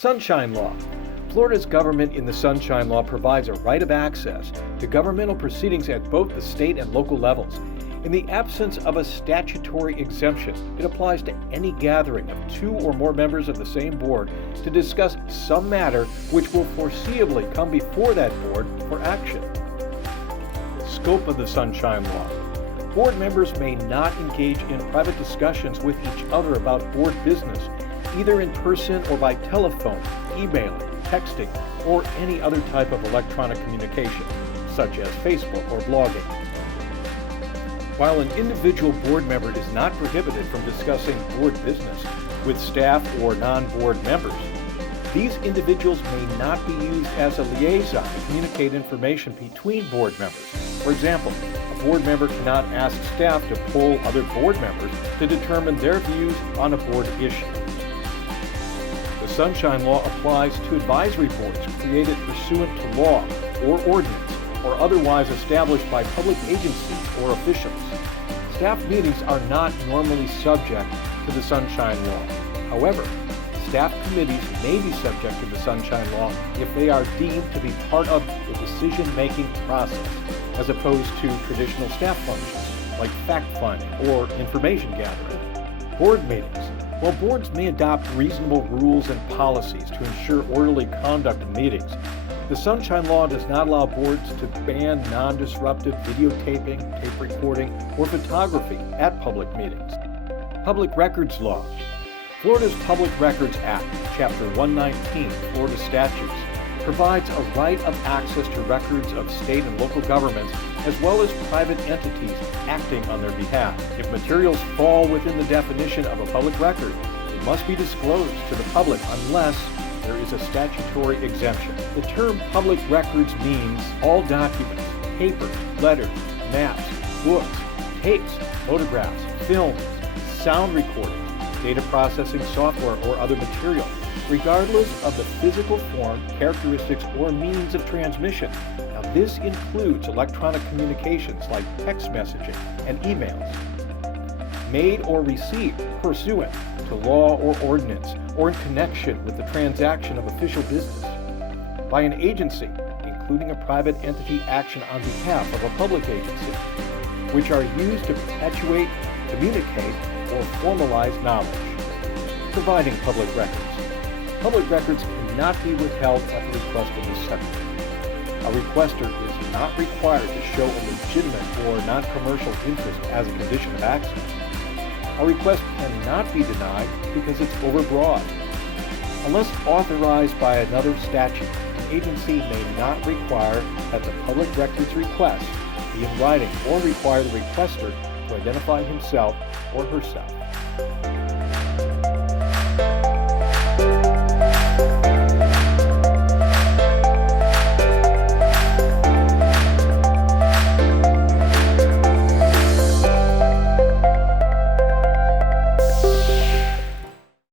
Sunshine Law. Florida's government in the Sunshine Law provides a right of access to governmental proceedings at both the state and local levels. In the absence of a statutory exemption, it applies to any gathering of two or more members of the same board to discuss some matter which will foreseeably come before that board for action. Scope of the Sunshine Law. Board members may not engage in private discussions with each other about board business, either in person or by telephone, emailing, texting, or any other type of electronic communication, such as Facebook or blogging. While an individual board member is not prohibited from discussing board business with staff or non-board members, these individuals may not be used as a liaison to communicate information between board members. For example, a board member cannot ask staff to poll other board members to determine their views on a board issue. The Sunshine Law applies to advisory boards created pursuant to law or ordinance or otherwise established by public agencies or officials. Staff meetings are not normally subject to the Sunshine Law. However, staff committees may be subject to the Sunshine Law if they are deemed to be part of the decision-making process, as opposed to traditional staff functions like fact-finding or information gathering. Board meetings. While boards may adopt reasonable rules and policies to ensure orderly conduct of meetings, the Sunshine Law does not allow boards to ban non-disruptive videotaping, tape recording, or photography at public meetings. Public Records Law. Florida's Public Records Act, Chapter 119, Florida Statutes, provides a right of access to records of state and local governments as well as private entities acting on their behalf. If materials fall within the definition of a public record, it must be disclosed to the public unless there is a statutory exemption. The term public records means all documents, paper, letters, maps, books, tapes, photographs, films, sound recordings, data processing software, or other material, regardless of the physical form, characteristics, or means of transmission. Now, this includes electronic communications like text messaging and emails, made or received pursuant to law or ordinance, or in connection with the transaction of official business by an agency, including a private entity action on behalf of a public agency, which are used to perpetuate, communicate, or formalize knowledge. Providing public records. Public records cannot be withheld at the request of the Secretary. A requester is not required to show a legitimate or non-commercial interest as a condition of access. A request cannot be denied because it's overbroad. Unless authorized by another statute, an agency may not require that the public records request be in writing or require the requester to identify himself or herself.